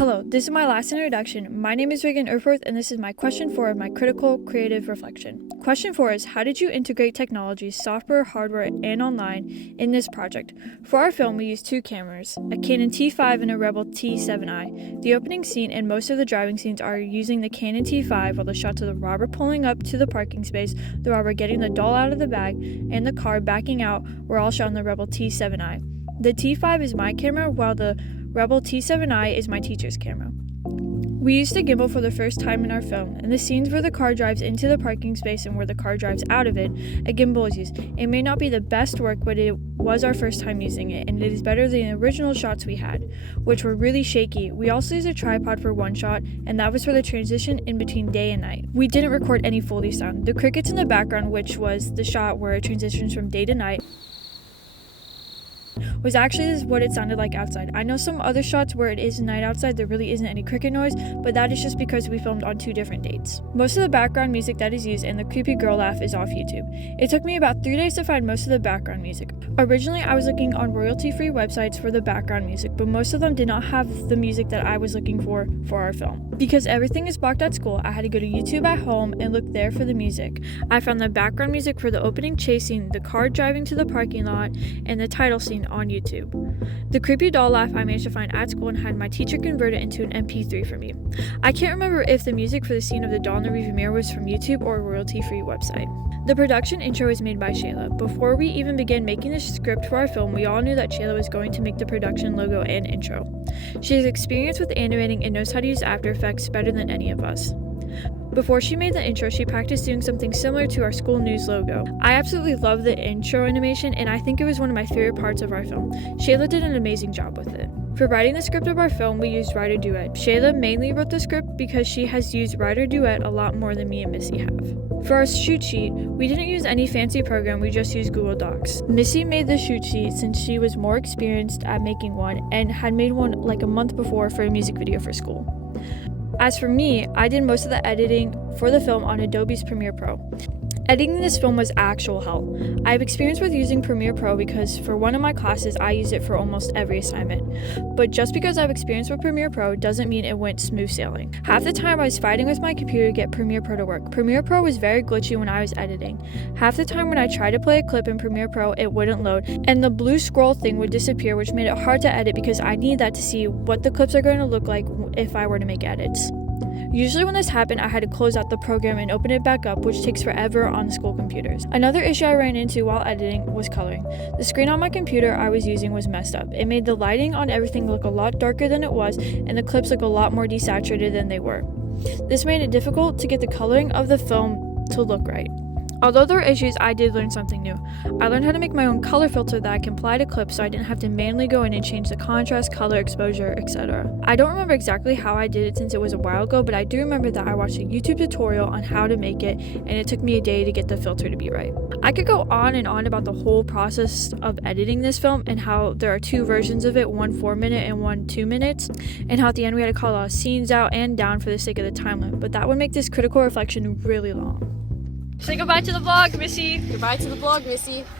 Hello, this is my last introduction. My name is Regan Erfourth, and this is my question 4 of my critical creative reflection. Question 4 is, how did you integrate technology, software, hardware, and online in this project? For our film, we used two cameras, a Canon T5 and a Rebel T7i. The opening scene and most of the driving scenes are using the Canon T5, while the shots of the robber pulling up to the parking space, the robber getting the doll out of the bag, and the car backing out were all shot on the Rebel T7i. The T5 is my camera, while the Rebel T7i is my teacher's camera. We used a gimbal for the first time in our film, and the scenes where the car drives into the parking space and where the car drives out of it, a gimbal is used. It may not be the best work, but it was our first time using it, and it is better than the original shots we had, which were really shaky. We also used a tripod for one shot, and that was for the transition in between day and night. We didn't record any Foley sound. The crickets in the background, which was the shot where it transitions from day to night, was actually what it sounded like outside. I know some other shots where it is night outside, there really isn't any cricket noise, but that is just because we filmed on 2 different dates. Most of the background music that is used and the creepy girl laugh is off YouTube. It took me about 3 days to find most of the background music. Originally, I was looking on royalty-free websites for the background music, but most of them did not have the music that I was looking for our film. Because everything is blocked at school, I had to go to YouTube at home and look there for the music. I found the background music for the opening chase scene, the car driving to the parking lot, and the title scene on YouTube. The creepy doll laugh I managed to find at school and had my teacher convert it into an MP3 for me. I can't remember if the music for the scene of the doll in the rearview mirror was from YouTube or a royalty-free website. The production intro was made by Shayla. Before we even began making the script for our film, we all knew that Shayla was going to make the production logo and intro. She has experience with animating and knows how to use After Effects better than any of us. Before she made the intro, she practiced doing something similar to our school news logo. I absolutely love the intro animation, and I think it was one of my favorite parts of our film. Shayla did an amazing job with it. For writing the script of our film, we used Writer Duet. Shayla mainly wrote the script because she has used Writer Duet a lot more than me and Missy have. For our shoot sheet, we didn't use any fancy program, we just used Google Docs. Missy made the shoot sheet since she was more experienced at making one and had made one like a month before for a music video for school. As for me, I did most of the editing for the film on Adobe's Premiere Pro. Editing this film was actual hell. I have experience with using Premiere Pro because for one of my classes, I use it for almost every assignment. But just because I have experience with Premiere Pro doesn't mean it went smooth sailing. Half the time I was fighting with my computer to get Premiere Pro to work. Premiere Pro was very glitchy when I was editing. Half the time when I tried to play a clip in Premiere Pro, it wouldn't load, and the blue scroll thing would disappear, which made it hard to edit because I needed that to see what the clips are going to look like if I were to make edits. Usually when this happened, I had to close out the program and open it back up, which takes forever on school computers. Another issue I ran into while editing was coloring. The screen on my computer I was using was messed up. It made the lighting on everything look a lot darker than it was, and the clips look a lot more desaturated than they were. This made it difficult to get the coloring of the film to look right. Although there were issues, I did learn something new. I learned how to make my own color filter that I can apply to clips so I didn't have to manually go in and change the contrast, color, exposure, etc. I don't remember exactly how I did it since it was a while ago, but I do remember that I watched a YouTube tutorial on how to make it, and it took me a day to get the filter to be right. I could go on and on about the whole process of editing this film and how there are 2 versions of it, one 4-minute and one 2 minutes, and how at the end we had to call a lot of scenes out and down for the sake of the time limit, but that would make this critical reflection really long. Say goodbye to the vlog, Missy. Goodbye to the vlog, Missy.